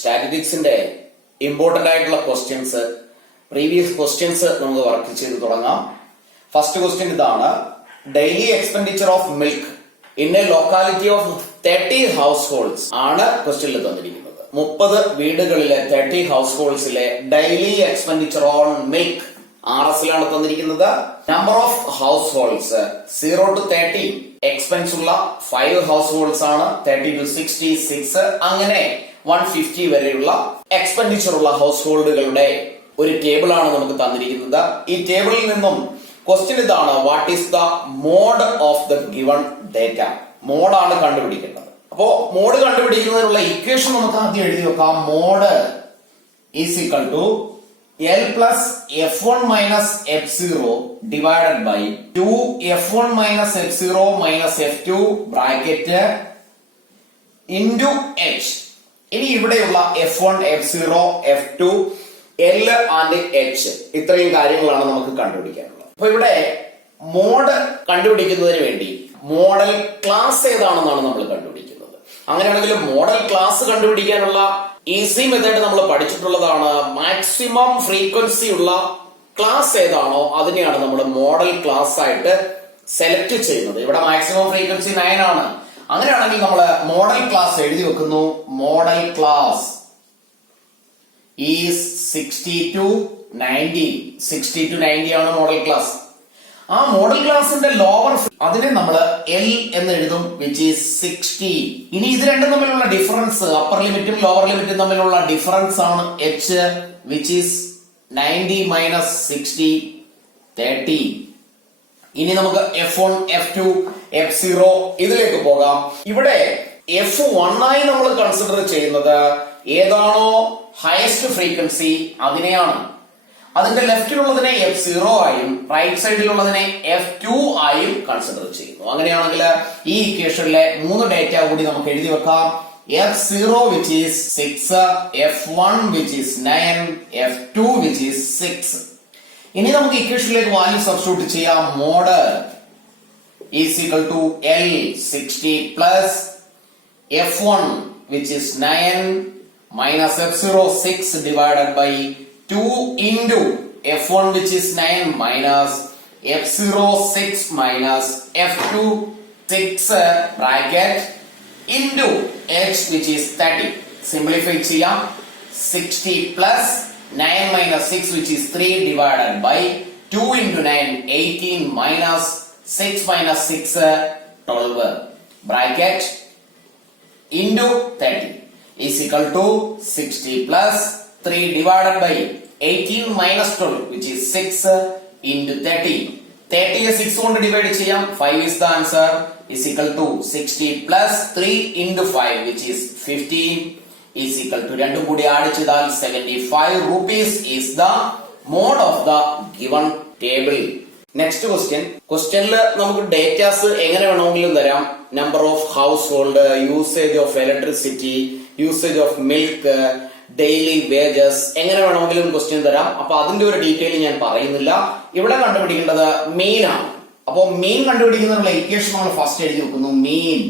സ്റ്റാറ്റിസ്റ്റിക്സിന്റെ important ആയിട്ടുള്ള questions, previous questions നമുക്ക് work ചെയ്ത് തുടങ്ങാം. ഫസ്റ്റ് ക്വസ്റ്റ്യൻ ഇതാണ്: daily expenditure of milk in a locality of 30 households ആണ് ക്വസ്റ്റ്യനിൽ തന്നിരിക്കുന്നത്. 30 വീടുകളിലെ 30 ഹൗസ് ഹോൾഡ്സിലെ ഡെയിലി എക്സ്പെൻഡിച്ചർ ഓൺ മിൽക്ക് RS-ലാണ് തന്നിരിക്കുന്നത്. Number of households 0 to 30, expense ഉള്ള 5 ഹൗസ് ഹോൾഡ്സ് ആണ്. 30 to 66, അങ്ങനെ 150 വരെയുള്ള എക്സ്പെൻഡിച്ചർ ഉള്ള ഹൗസ് ഹോൾഡുകളുടെ ഒരു ടേബിൾ ആണ് നമുക്ക് തന്നിരിക്കുന്നത്. ഈ ടേബിളിൽ നിന്നും ക്വസ്റ്റ്യൻ ഇതാണ്: what is the mode of the given data? മോഡാണ് കണ്ടുപിടിക്കേണ്ടത്. അപ്പോ മോഡ് കണ്ടുപിടിക്കുന്നതിനുള്ള ഇക്വേഷൻ നമുക്ക് ആദ്യം എഴുതി വെക്കാം. Mode is equal to L plus F1 minus F0 divided by 2 F1 minus F0 minus F2 bracket into H. ഇനി ഇവിടെയുള്ള F1, F0, F2, L and H ഇത്രയും കാര്യങ്ങളാണ് നമുക്ക് കണ്ടുപിടിക്കാനുള്ളത്. അപ്പൊ ഇവിടെ മോഡ് കണ്ടുപിടിക്കുന്നതിന് വേണ്ടി മോഡൽ ക്ലാസ് ഏതാണെന്നാണ് നമ്മൾ കണ്ടുപിടിക്കുന്നത്. അങ്ങനെയാണെങ്കിൽ മോഡൽ ക്ലാസ് കണ്ടുപിടിക്കാനുള്ള ഈസി മെത്തേഡ് നമ്മൾ പഠിച്ചിട്ടുള്ളതാണ്. മാക്സിമം ഫ്രീക്വൻസി ഉള്ള ക്ലാസ് ഏതാണോ അതിനെയാണ് നമ്മൾ മോഡൽ ക്ലാസ് ആയിട്ട് സെലക്ട് ചെയ്യുന്നത്. ഇവിടെ മാക്സിമം ഫ്രീക്വൻസി 9 ആണ്. അങ്ങനെയാണെങ്കിൽ നമ്മൾ മോഡൽ ക്ലാസ് എഴുതി വെക്കുന്നു. Model class is 60 to 90. 60 to 90 ആണ് മോഡൽ ക്ലാസ്. ആ മോഡൽ ക്ലാസിന്റെ ലോവർ അതിനെ നമ്മൾ L എന്ന് എഴുതും, വിച്ച് ഈസ് 60. ഇനി ഇത് രണ്ടും തമ്മിലുള്ള ഡിഫറൻസ്, അപ്പർ ലിമിറ്റും ലോവർ ലിമിറ്റും തമ്മിലുള്ള ഡിഫറൻസ് ആണ് H, വിച്ച് ഈസ് 90 മൈനസ് 60, 30. ഇനി നമുക്ക് F1, F2, F0 ഇതിലേക്ക് പോകാം. ഇവിടെ F1 ആയി നമ്മൾ കൺസിഡർ ചെയ്യുന്നത് ഏതാണോ ഹയസ്റ്റ് ഫ്രീക്വൻസി അതിനെയാണ്. അതിന്റെ ലെഫ്റ്റിലുള്ളതിനെ F0 ആയും റൈറ്റ് സൈഡിലുള്ളതിനെ F2 ആയും കൺസിഡർ ചെയ്യുന്നു. അങ്ങനെയാണെങ്കിൽ ഈ ഇക്വേഷനിലെ 3 ഡേറ്റ കൂടി നമുക്ക് എഴുതി വെക്കാം. F0 which is 6, F1 which is 9, F2 which is 6. ഇനി നമുക്ക് ഇക്വേഷനിലേക്ക് വാല്യൂ സബ്സ്റ്റിറ്റ്യൂട്ട് ചെയ്യാം. Mode is equal to L 60 plus F1 which is 9 minus F0 6 divided by 2 into F1 which is 9 minus F0 6 minus F2 6 bracket into H which is 30. Simplify ചെയ്യാം. 60 plus 9 minus 6 which is 3 divided by 2 into 9 18 minus 6 minus 6 12 bracket into 30 is equal to 60 plus 3 divided by 18 minus 12 which is 6 into 30. 30 6 കൊണ്ട് divide ചെയ്യാം. 5 is the answer, is equal to 60 plus 3 into 5 which is 15 is equal to രണ്ടും കൂടി add ചെയ്താൽ 75 rupees is the mode of the given table. Next question. ക്വസ്റ്റ്യനിൽ നമുക്ക് datas എങ്ങനെ വേണമെങ്കിലും തരാം. Number of house hold, usage of electricity, usage of milk, daily wages, എങ്ങനെ വേണമെങ്കിലും ക്വസ്റ്റ്യൻ തരാം. അപ്പൊ അതിന്റെ ഒരു ഡീറ്റെയിൽ ഞാൻ പറയുന്നില്ല. ഇവിടെ കണ്ടുപിടിക്കേണ്ടത് മീൻ ആണ്. അപ്പോ മീൻ കണ്ടുപിടിക്കുന്നതിനുള്ള ഇക്വേഷൻ നമ്മൾ ഫസ്റ്റ് എഴുതി വെക്കുന്നു. മീൻ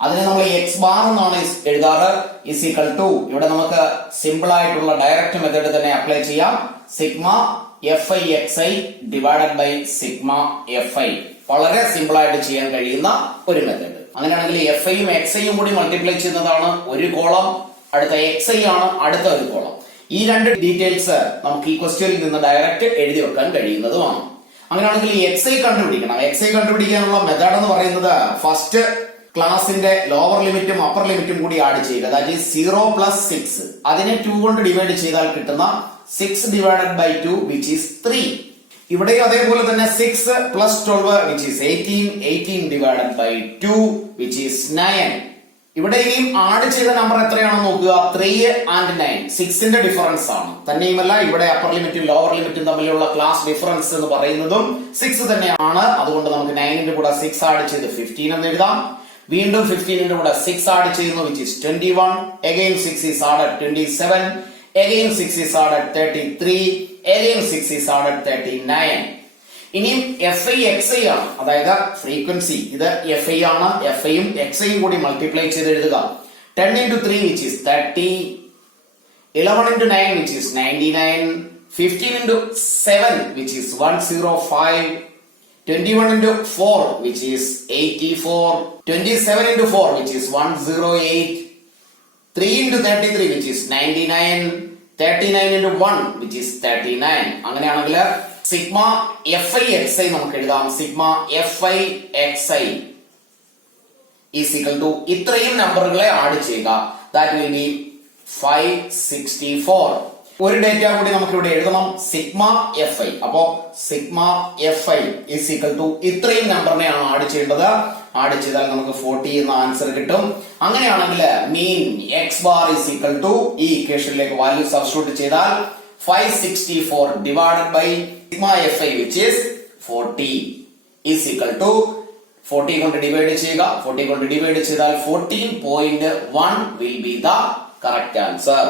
അതിനെ നമ്മൾ എക്സ് ബാർ എന്നാണ് എഴുതാറ്. ഇസ് ഈക്വൽ ടു, ഇവിടെ നമുക്ക് സിമ്പിൾ ആയിട്ടുള്ള ഡയറക്റ്റ് മെത്തേഡ് തന്നെ അപ്ലൈ ചെയ്യാം. Sigma FI XI divided by sigma FI. വളരെ സിമ്പിൾ ആയിട്ട് ചെയ്യാൻ കഴിയുന്ന ഒരു മെത്തേഡ്. അങ്ങനെയാണെങ്കിൽ FIയും XIയും കൂടി മൾട്ടിപ്ലൈ ചെയ്യുന്നതാണ് ഒരു കോളം, അടുത്ത XI ആണ് അടുത്ത ഒരു കോളം. ഈ രണ്ട് ഡീറ്റെയിൽസ് നമുക്ക് ഈ ക്വസ്റ്റ്യനിൽ നിന്ന് ഡയറക്റ്റ് എഴുതി വെക്കാൻ കഴിയുന്നതുമാണ്. അങ്ങനെയാണെങ്കിൽ ഈ XI കണ്ടുപിടിക്കണം. XI കണ്ടുപിടിക്കാനുള്ള മെത്തേഡ് എന്ന് പറയുന്നത് ഫസ്റ്റ് ക്ലാസിന്റെ ലോവർ ലിമിറ്റും അപ്പർ ലിമിറ്റും കൂടി ആഡ് ചെയ്യുക. അതായത് 0 പ്ലസ് 6 അതിനെ 2 കൊണ്ട് ഡിവൈഡ് ചെയ്താൽ കിട്ടുന്ന 6 ഡിവൈഡഡ് ബൈ 2 വിച്ച് ഈസ് 3. ഇവിടെയും അതേപോലെ തന്നെ 6 plus 12 which is 18, 18 divided by 2 which is 9. ഇവിടെയും ആഡ് ചെയ്ത നമ്പർ എത്രയാണെന്ന് നോക്കുക. 3 and 9, 6ന്റെ ഡിഫറൻസ് ആണ്. തന്നെയുമല്ല ഇവിടെ അപ്പർ ലിമിറ്റും ലോവർ ലിമിറ്റും തമ്മിലുള്ള ക്ലാസ് ഡിഫറൻസ് എന്ന് പറയുന്നതും 6 തന്നെയാണ്. അതുകൊണ്ട് നമുക്ക് 9ന്റെ കൂടെ 6 ആഡ് ചെയ്ത് 15 എന്ന് എഴുതാം. വീണ്ടും 15ന്റെ കൂടെ 6 ആഡ് ചെയ്യുന്നു, which is 21. Again 6 is added 27. Again 6 is added 33. Again 6 is added 39. ഇനിയും FI XI ആണ്, അതായത് ഫ്രീക്വൻസി. ഇത് FI ആണ്. FIയും XIയും കൂടി മൾട്ടിപ്ലൈ ചെയ്ത് എഴുതുക. 10 into 3 which is 30. 11 into 9 which is 99, 15 into 7 which is 105, 21 into 4 which is 84, 27 into 4 which is 108, 3 into 33 which is 99, 39 into 1 which is 39. അങ്ങനെയാണെങ്കിൽ sigma fi xi നമുക്ക് എഴുതാം. Sigma fi xi is equal to ഇത്രയും നമ്പറുകളെ add ചെയ്യുക. That will be 564. ഒരു data കൂടി നമുക്ക് ഇവിടെ എഴുതണം, സിഗ്മ fi. അപ്പോ sigma fi is equal to ഇത്രയും നമ്പറിനെയാണ് ആഡ് ചെയ്യേണ്ടത്. ആഡ് ചെയ്താൽ നമുക്ക് 40 എന്ന ആൻസർ കിട്ടും. അങ്ങനെയാണെങ്കിൽ മീൻ x bar is equal to ഈ ഇക്വേഷനിലേക്ക് വാല്യൂ സബ്സ്റ്റിറ്റ്യൂട്ട് ചെയ്താൽ 564 divided by sigma fi which is 40 is equal to 40 കൊണ്ട് ഡിവൈഡ് ചെയ്യുക. 40 കൊണ്ട് ഡിവൈഡ് ചെയ്താൽ 14.1 will be the correct answer.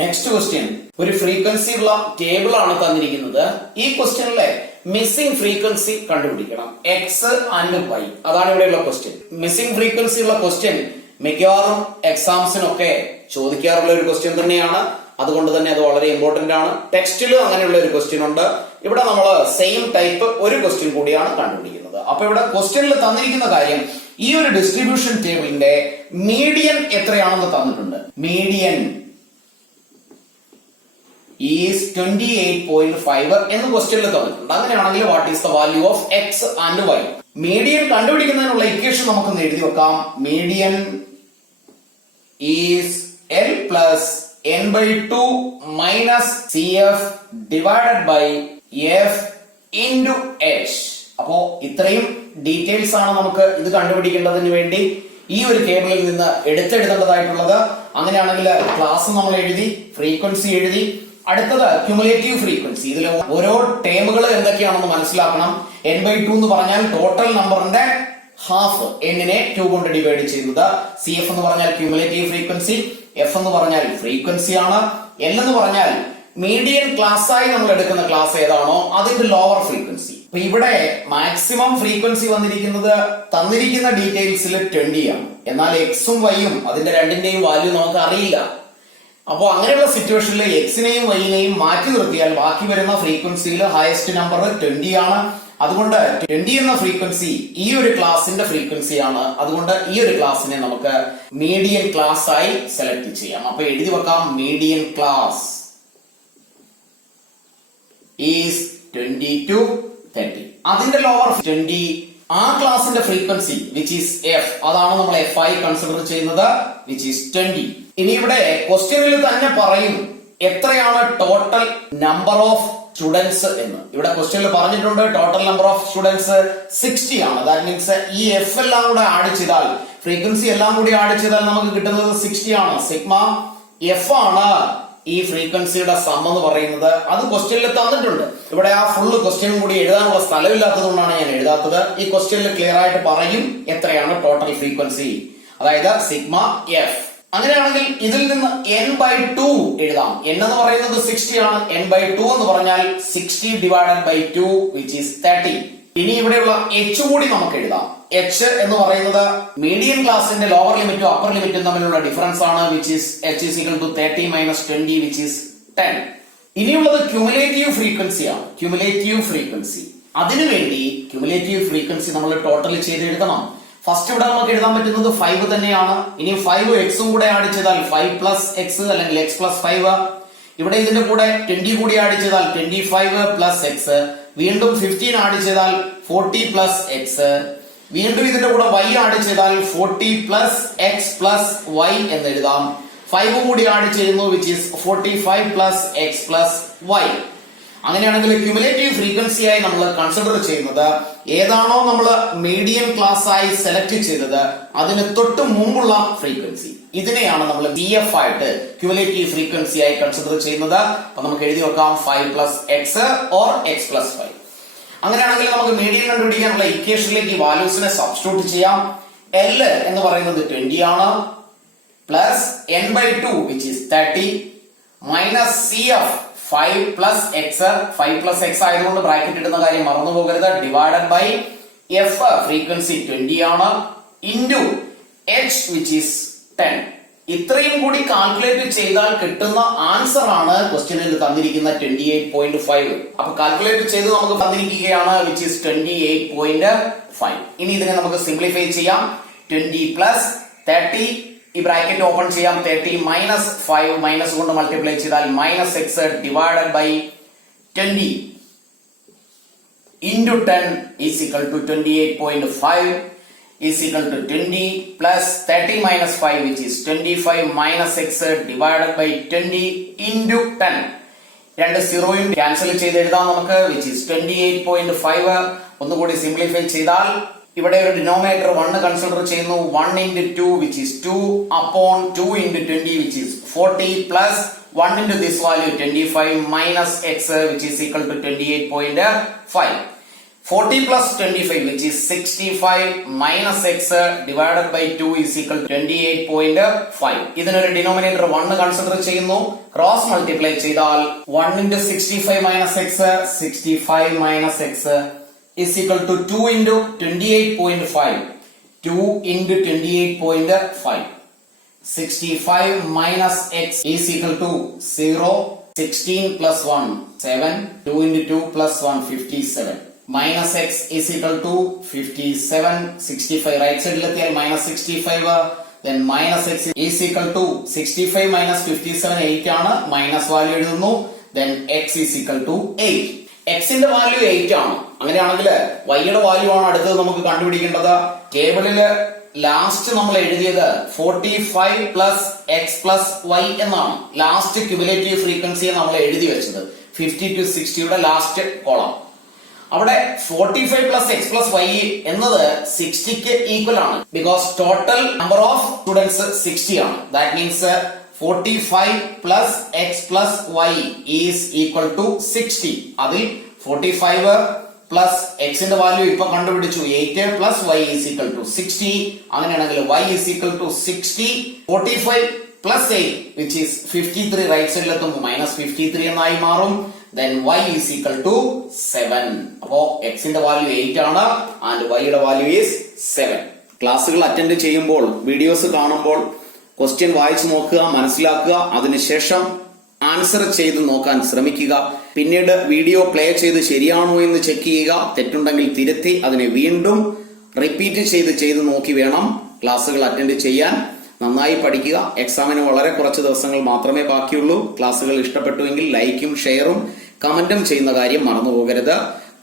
Next question, ഒരു ഫ്രീക്വൻസി ഉള്ള ടേബിൾ ആണ് തന്നിരിക്കുന്നത്. ഈ ക്വസ്റ്റ്യനിലെ മിസ്സിംഗ് ഫ്രീക്വൻസി കണ്ടുപിടിക്കണം, എക്സ് ആൻഡ് വൈ. അതാണ് ഇവിടെയുള്ള ക്വസ്റ്റ്യൻ. മിസ്സിംഗ് ഫ്രീക്വൻസി ഉള്ള ക്വസ്റ്റ്യൻ മിക്കവാറും എക്സാംസിനൊക്കെ ചോദിക്കാറുള്ള ഒരു ക്വസ്റ്റ്യൻ തന്നെയാണ്. അതുകൊണ്ട് തന്നെ അത് വളരെ ഇമ്പോർട്ടന്റ് ആണ്. ടെക്സ്റ്റിലും അങ്ങനെയുള്ള ഒരു ക്വസ്റ്റ്യൻ ഉണ്ട്. ഇവിടെ നമ്മൾ സെയിം ടൈപ്പ് ഒരു ക്വസ്റ്റ്യൻ കൂടിയാണ് കണ്ടുപിടിക്കുന്നത്. അപ്പൊ ഇവിടെ ക്വസ്റ്റ്യനിൽ തന്നിരിക്കുന്ന കാര്യം, ഈ ഒരു ഡിസ്ട്രിബ്യൂഷൻ ടേബിളിന്റെ മീഡിയൻ എത്രയാണെന്ന് തന്നിട്ടുണ്ട്. മീഡിയൻ ഈസ് 28.5 എന്ന് ക്വസ്റ്റ്യനിൽ തന്നിട്ടുണ്ട്. അങ്ങനെയാണെങ്കിൽ what is the value of x and y? Median കണ്ടുപിടിക്കുന്നതിനുള്ള ഇക്വേഷൻ നമുക്കൊന്ന് എഴുതി വെക്കാം. Median is L plus n/2 minus CF divided by F into H. അപ്പോ ഇത്രയും ഡീറ്റെയിൽസ് ആണ് നമുക്ക് ഇത് കണ്ടുപിടിക്കേണ്ടതിന് വേണ്ടി ഈ ഒരു ടേബിളിൽ നിന്ന് എടുത്തെഴുതേണ്ടതായിട്ടുള്ളത്. അങ്ങനെയാണെങ്കിൽ ക്ലാസ് നമ്മൾ എഴുതി, ഫ്രീക്വൻസി എഴുതി. അടുത്തത് ക്യുമുലേറ്റീവ് ഫ്രീക്വൻസി. ഇതിൽ ഓരോ ടേമുകൾ എന്തൊക്കെയാണെന്ന് മനസ്സിലാക്കണം. n/2 എന്ന് പറഞ്ഞാൽ ടോട്ടൽ നമ്പറിന്റെ ഹാഫ്, എന്നിനെ 2 കൊണ്ട് ഡിവൈഡ് ചെയ്യുന്നത്. CF എന്ന് പറഞ്ഞാൽ ക്യുമുലേറ്റീവ് ഫ്രീക്വൻസി, F എന്ന് പറഞ്ഞാൽ ഫ്രീക്വൻസി ആണ്, L എന്ന് പറഞ്ഞാൽ മീഡിയൻ ക്ലാസ് ആയി നമ്മൾ എടുക്കുന്ന ക്ലാസ് ഏതാണോ അതിന്റെ ലോവർ ഫ്രീക്വൻസി. അപ്പൊ ഇവിടെ മാക്സിമം ഫ്രീക്വൻസി വന്നിരിക്കുന്നത് തന്നിരിക്കുന്ന ഡീറ്റെയിൽസിൽ 20 ആണ്. എന്നാൽ എക്സും വൈയും അതിന്റെ രണ്ടിന്റെയും വാല്യൂ നമുക്ക് അറിയില്ല. അപ്പോൾ അങ്ങനെയുള്ള സിറ്റുവേഷനിൽ എക്സിനെയും വൈനെയും മാറ്റി നിർത്തിയാൽ ബാക്കി വരുന്ന ഫ്രീക്വൻസിയിൽ ഹയസ്റ്റ് നമ്പർ 20 ആണ്. അതുകൊണ്ട് 20 എന്ന ഫ്രീക്വൻസി ഈ ഒരു ക്ലാസിന്റെ ഫ്രീക്വൻസി ആണ്. അതുകൊണ്ട് ഈ ഒരു ക്ലാസിനെ നമുക്ക് മീഡിയൻ ക്ലാസ് ആയി സെലക്ട് ചെയ്യാം. അപ്പൊ എഴുതി വെക്കാം, മീഡിയൻ ക്ലാസ് ഈസ് 20 to 30. അതിന്റെ ലോവർ 20, ആ ക്ലാസിന്റെ ഫ്രീക്വൻസി വിച്ച് ഈസ് എഫ്, അതാണ് നമ്മൾ എഫ് ആയി കൺസിഡർ ചെയ്യുന്നത്, വിച്ച് ഈസ് 20. ഇനി ഇവിടെ ക്വസ്റ്റ്യനിൽ തന്നെ പറയും എത്രയാണ് ടോട്ടൽ നമ്പർ ഓഫ് സ്റ്റുഡൻസ് എന്ന്. ഇവിടെ ക്വസ്റ്റ്യനിൽ പറഞ്ഞിട്ടുണ്ട് ടോട്ടൽ നമ്പർ ഓഫ് സ്റ്റുഡൻസ് 60 ആണ്. ദാറ്റ് മീൻസ് ഈ എഫ് എല്ലാം കൂടെ ആഡ് ചെയ്താൽ, ഫ്രീക്വൻസി എല്ലാം കൂടി ആഡ് ചെയ്താൽ നമുക്ക് കിട്ടുന്നത് 60 ആണ്. സിഗ്മ എഫ് ആണ് ഈ ഫ്രീക്വൻസിയുടെ സം എന്ന് പറയുന്നത്. അത് ക്വസ്റ്റ്യനിൽ തന്നിട്ടുണ്ട്. ഇവിടെ ആ ഫുള്ള് ക്വസ്റ്റ്യനും കൂടി എഴുതാനുള്ള സ്ഥലമില്ലാത്തത് കൊണ്ടാണ് ഞാൻ എഴുതാത്തത്. ഈ ക്വസ്റ്റ്യനിൽ ക്ലിയർ ആയിട്ട് പറയും എത്രയാണ് ടോട്ടൽ ഫ്രീക്വൻസി, അതായത് സിഗ്മ എഫ്. അങ്ങനെയാണെങ്കിൽ ഇതിൽ നിന്ന് n/2 എഴുതാം. n എന്ന് പറയുന്നത് 60 ആണ്. n/2 എന്ന് പറഞ്ഞാൽ 60 ഡിവൈഡഡ് ബൈ 2 വിച്ച് ഈസ് 30. ഇനി ഇവിടെയുള്ള h കൂടി നമുക്ക് എഴുതാം. h എന്ന് പറയുന്നത് മീഡിയൻ ക്ലാസിന്റെ ലോവർ ലിമിറ്റും അപ്പർ ലിമിറ്റും തമ്മിലുള്ള ഡിഫറൻസ് ആണ്, which is h is equal to 30 minus 20 which is 10. ഇനിയുള്ളത് ക്യുമുലേറ്റീവ് ഫ്രീക്വൻസി ആണ്. ക്യുമുലേറ്റീവ് ഫ്രീക്വൻസി, അതിനുവേണ്ടി ക്യുമുലേറ്റീവ് ഫ്രീക്വൻസി നമ്മൾ ടോട്ടൽ ചെയ്ത് എഴുതണം. ഫസ്റ്റ് ഇവിടെ നമുക്ക് എഴുതാൻ പറ്റുന്നത് 5 തന്നെയാണ്. ഇനി 5 എക്സും കൂടെ ആഡ് ചെയ്താൽ 5 പ്ലസ് എക്സ് അല്ലെങ്കിൽ എക്സ് പ്ലസ് 5. ഇവിടെ ഇതിന്റെ കൂടെ 20 കൂടി ആഡ് ചെയ്താൽ 25 പ്ലസ് എക്സ്. വീണ്ടും 15 ആഡ് ചെയ്താൽ 40 പ്ലസ് എക്സ്. വീണ്ടും ഇതിന്റെ കൂടെ y ആഡ് ചെയ്താൽ 40 പ്ലസ് എക്സ് പ്ലസ് വൈ എന്ന് എഴുതാം. 5 കൂടി ആഡ് ചെയ്യുന്നു, which is 45 plus X plus Y. അങ്ങനെയാണെങ്കിൽ ക്യുമുലേറ്റീവ് ഫ്രീക്വൻസി ആയി നമ്മൾ കൺസിഡർ ചെയ്യുന്നത് ഏതാണോ നമ്മൾ മീഡിയൻ ക്ലാസ് ആയി സെലക്ട് ചെയ്തത് അതിന് തൊട്ട് മുമ്പുള്ള ഫ്രീക്വൻസി. ഇതിനെയാണ് നമ്മൾ BF ആയിട്ട് ക്യുമുലേറ്റീവ് ഫ്രീക്വൻസി ആയി കൺസിഡർ ചെയ്യുന്നത്. അപ്പൊ നമുക്ക് എഴുതി വെക്കാം 5 plus X or X plus 5. അങ്ങനെയാണെങ്കിൽ നമുക്ക് മീഡിയൻ കണ്ടുപിടിക്കാനുള്ള ഇക്വേഷനിലേക്ക് വാല്യൂസിനെ സബ്സ്റ്റിറ്റ്യൂട്ട് ചെയ്യാം. L എന്ന് പറയുന്നത് 20 ആണ്, plus n/2 which is 30 minus CF 5 plus X. 5 plus X ആയതുകൊണ്ട് ബ്രാക്കറ്റ് ഇടുന്ന കാര്യം മറന്നു പോകരുത്. ഡിവൈഡഡ് ബൈ എഫ് ഫ്രീക്വൻസി 20 ആണ്, ഇൻറ്റു എച്ച് വിച്ച് ഈസ് 10. ഇത്രയും കൂടി കാൽക്കുലേറ്റ് ചെയ്താൽ കിട്ടുന്ന ആൻസർ ആണ് ക്വസ്റ്റ്യനിൽ തന്നിരിക്കുന്ന 28.5. അപ്പൊ കാൽക്കുലേറ്റ് ചെയ്ത് നമുക്ക് തന്നിരിക്കുകയാണ് വിച്ച് ഈസ് 28.5. ഇനി ഇതിനെ നമുക്ക് സിംപ്ലിഫൈ ചെയ്യാം. 20 പ്ലസ് 30, ഈ ബ്രാക്കറ്റ് ഓപ്പൺ ചെയ്യാം. 30 മൈനസ് 5 മൈനസ് കൊണ്ട് മൾട്ടിപ്ലൈ ചെയ്താൽ minus X divided by 20 into 10 is equal to 28.5 is equal to 20 plus 30 minus 5 which is 25 minus x divided by 20 into 10. രണ്ട് സീറോയും ക്യാൻസൽ ചെയ്ത് എഴുതാം നമുക്ക് which is 28.5. ഒന്നുകൂടി സിംപ്ലിഫൈ ചെയ്താൽ ഇവിടെ ഒരു ഡിനോമിനേറ്റർ 1 കൺസിഡർ ചെയ്യുന്നു. 1 into 2 which is 2 upon 2 into 20 which is 40 plus 1 into this value 25 minus x which is equal to 28.5. 40 plus 25 which is 65 minus x divided by 2 is equal to 28.5. ഇതിനൊരു denominator 1 consider ചെയ്യുന്നു. Cross multiply ചെയ്താൽ 1 into 65 minus x 65 minus x is equal to 2 into 28.5. 2 into 28.5. 65 minus x is equal to 0. 16 plus 1 7. 2 into 2 plus 1 57. Minus x is equal to 57. 65 right side lettiyaal minus 65. Then minus x is equal to 65 minus 57 8 ആണ്. Minus value എഴുതുന്നു. Then x is equal to 8. x ന്റെ value 8 ആണ്. അങ്ങനെയാണെങ്കിൽ y യുടെ value ആണ് അടുത്തത് നമുക്ക് കണ്ടുപിടിക്കേണ്ടത്. ടേബിളില് ലാസ്റ്റ് നമ്മൾ എഴുതിയത് 45 പ്ലസ് എക്സ് പ്ലസ് വൈ എന്നാണ്. ലാസ്റ്റ് ക്യുമുലേറ്റീവ് ഫ്രീക്വൻസിയെ നമ്മൾ എഴുതി വെച്ചത് 50 to 60യുടെ ലാസ്റ്റ് കോളം. അവിടെ 45 പ്ലസ് എക്സ് പ്ലസ് വൈ എന്നത് 60ക്ക് ഈക്വൽ ആണ്. Because total number of students 60 ആണ്. That means 45 plus X plus y is equal to 60. അതിൽ 45 പ്ലസ് എക്സിന്റെ വാല്യൂ ഇപ്പൊ കണ്ടുപിടിച്ചു 8 plus y is equal to 60. അങ്ങനെയാണെങ്കിൽ y is equal to 60. 45 plus 8 which is 53 right സൈഡിലെത്തുമ്പോൾ മൈനസ് 53 എന്നായി മാറും. Then y is equal to 7. അപ്പോ x ന്റെ വാല്യൂ 8 ആണ് and y യുടെ വാല്യൂ is 7. ക്ലാസ്സുകൾ അറ്റൻഡ് ചെയ്യുമ്പോൾ വീഡിയോസ് കാണുമ്പോൾ ക്വസ്റ്റ്യൻ വായിച്ചു നോക്കുക, മനസ്സിലാക്കുക, അതിനുശേഷം ആൻസർ ചെയ്ത് നോക്കാൻ ശ്രമിക്കുക. പിന്നീട് വീഡിയോ പ്ലേ ചെയ്ത് ശരിയാണോ എന്ന് ചെക്ക് ചെയ്യുക. തെറ്റുണ്ടെങ്കിൽ തിരുത്തി അതിനെ വീണ്ടും റിപ്പീറ്റ് ചെയ്ത് നോക്കി വേണം ക്ലാസ്സുകൾ അറ്റൻഡ് ചെയ്യാൻ. നന്നായി പഠിക്കുക. എക്സാമിന് വളരെ കുറച്ച് ദിവസങ്ങൾ മാത്രമേ ബാക്കിയുള്ളൂ. ക്ലാസ്സുകൾ ഇഷ്ടപ്പെട്ടുവെങ്കിൽ ലൈക്കും ഷെയറും കമന്റും ചെയ്യുന്ന കാര്യം മറന്നു പോകരുത്.